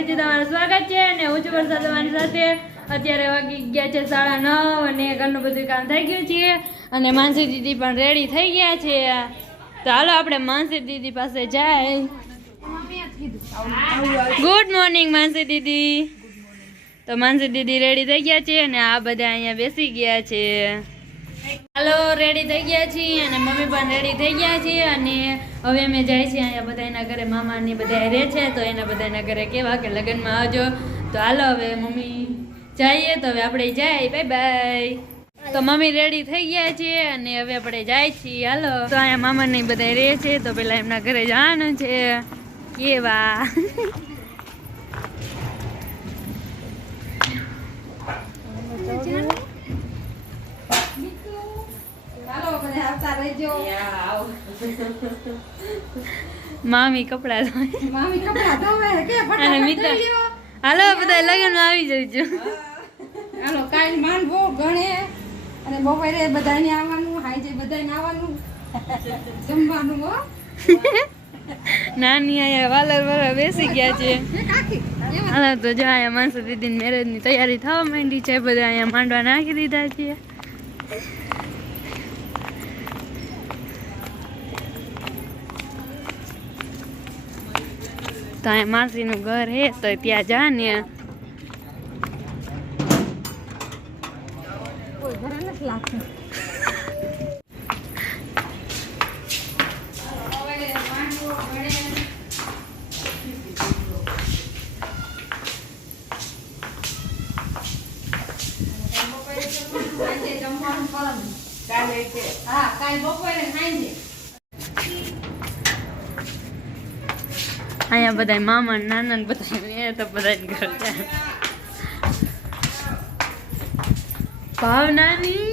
ફરીથી તમારું સ્વાગત છે અને હું છું વરસાદ તમારી સાથે અત્યારે વાગી ગયા છે સાડા નવ અને ઘરનું બધું કામ થઈ ગયું છે અને માનસી દીદી પણ રેડી થઈ ગયા છે. તો હાલો આપણે માનસી દીદી પાસે જાય. ગુડ મોર્નિંગ માનસી દીદી. તો માનસી દીદી રેડી થઈ ગયા છે અને આ બધા અહીંયા બેસી ગયા છે. હાલો રેડી થઈ ગયા છીએ અને મમ્મી પણ રેડી થઈ ગયા છે અને હવે અમે જાય છીએ અહીંયા બધા એના ઘરે મામા ને બધા રહે છે, તો એના બધા એના ઘરે કેવા કે લગ્નમાં આવજો. તો હાલો, હવે મમ્મી જઈએ, તો હવે આપણે જાય બાય બાય તો મમ્મી રેડી થઈ ગયા છે અને હવે આપણે જાય છીએ. હાલો. તો અહીંયા મામા ને બધા રહે છે, તો પેલા એમના ઘરે જવાનું છે. કેવા? મામી કપડા ધોય અને મિત્ર હાલો બધા લગ્નમાં આવી જજો. હાલો કાલ માંડવો ગણે. અને બપોરે બધાને આવવાનું હાઈજે બધાને આવવાનું. જમવાનું હો. નાની અહીંયા વાલર વાલર બેસી ગયા છે. હાલો તો જો અહીંયા દીદી મેરેજ મેરેજની તૈયારી થવા માંડી છે. બધા અહીંયા માંડવા નાખી દીધા છે. તો અહીંયા માસીનું ઘર હે તો ત્યાં જા ને. કાલે હા કાલે બપોરે સાંજે અહીંયા બધા મામા નાના ને બધા એ તો બધા ઘર છે ભાવનાની.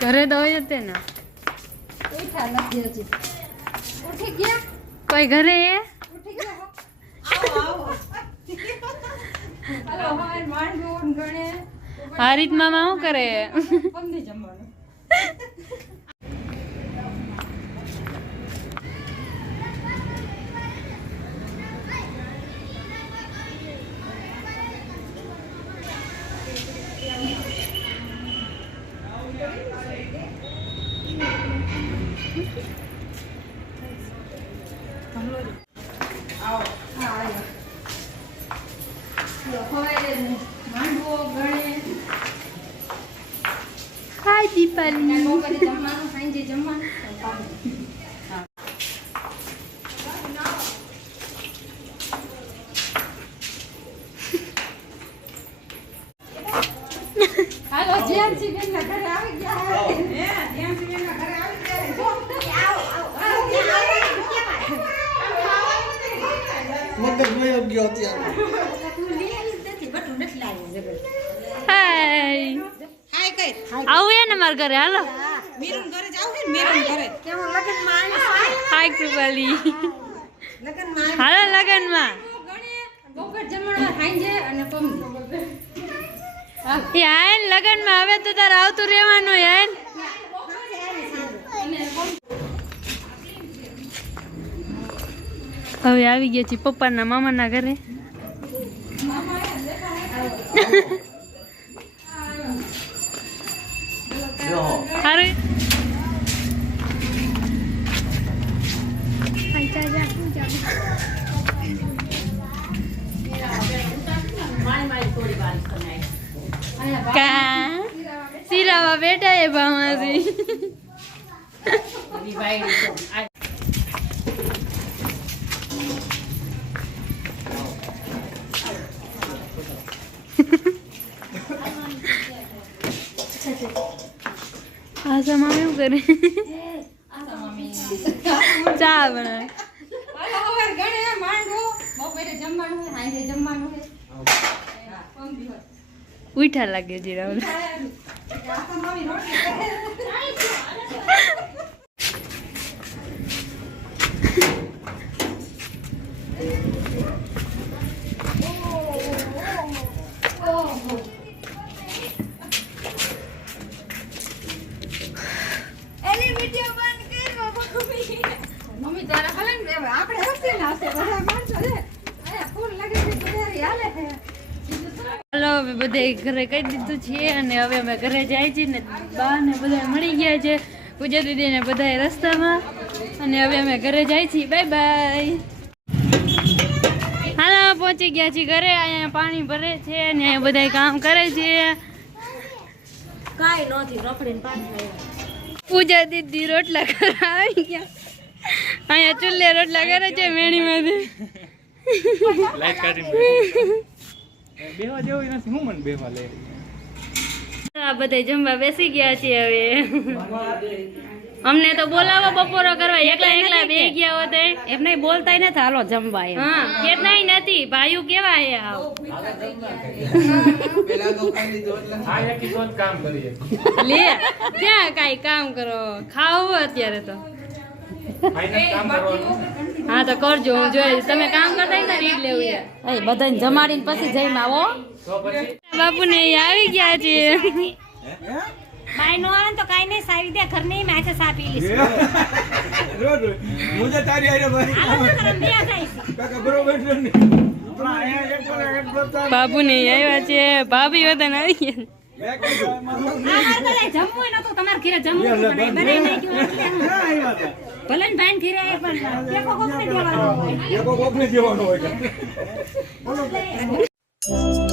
ઘરે તો હોય જ તે ને. કોઈ ઘરે એ? આ રીત મામા શું કરે? જમવાનું. હાય દીપાલી. હાલો બેનના ઘરે આવી ગયા હે જ્યાંસી બેનના ઘરે આવી ગયા હે. ગયો અત્યારે હાય. આવું એ ને મારા ઘરે હાલો. મીરુન ઘરે જાવ હે ને? ઘરે. કેમ લગનમાં હાય કૃપાલી. લગનમાં હાલો બપોર જમણવાર અને હાલ એ આયન લગનમાં. હવે તો તારે આવતું રહેવાનું હવે આવી ગયા છીએ પપ્પાના મામાના ઘરે સિરાવા બેઠા એ ભામાજી હે મામી શું કરે? ચા બનાવે. ઉઠા લાગે છે રાહુલ આ તો મમ્મી રોટલી કરે. મમ્મી તારા ભલે ને હવે આપણે હસીને આવશે બધા માણસો છે અહીંયા ફૂલ લાગે છે તૈયારી હાલે અમે બધે ઘરે કહી દીધું છીએ અને હવે અમે ઘરે જાય છીએ ને બા ને બધા મળી ગયા છે પૂજા દીદી ને બધા રસ્તામાં. અને હવે અમે ઘરે જાય છીએ. બાય બાય હાલો પહોંચી ગયા છીએ ઘરે. અહીંયા પાણી ભરે છે ને બધા કામ કરે છે. કાંઈ નથી રખડીને પૂજા દીદી રોટલા કરાવી ગયા. અહીંયા ચૂલે રોટલા કરે છે મેણીમાંથી લાઈટ કાઢી બેવા જેવું નથી. હું મને બેવા લે? આ બધા જમવા બેસી ગયા છે હવે. અમને તો બોલાવો બપોરો કરવા. એકલા એકલા બે ગયા હોત. એમને એમ નહીં બોલતાય નથી. હાલો જમવા એમ. હા કેટલાય નથી. ભાઈઓ કેવા હે આવ? લે ક્યાં કાઈ કામ કરો? ખાવું અત્યારે તો. હા તો કરજો હું જોઈ તમે કામ કરતા ને રીત લેવું છે. એ બધાને જમાડીને પછી જઈને આવો. બાપુ ને આવી ગયા છે. બાય નો આવે તો કાંઈ નહીં સાવી દે ઘર નહીં મેં સા પી લઈશ મુજે તારી આરે ભાઈ હાલો તો કરમ બે જાય કાકા બરોબર છે ને? આપણા અહીંયા એક બોલે એક બોલતા બાપુ ને આવ્યા છે. ભાભી વતન આવી ગયા મેં કીધું આ હાર જમવું નતું તમારે ઘરે જમવું બનાવી બનાવી નાખ્યું એટલે ના ભલે ને ભાઈને ઘરે પણ ટેકો કોકને દેવાનો હોય. કોક ને દેવાનો હોય. એટલે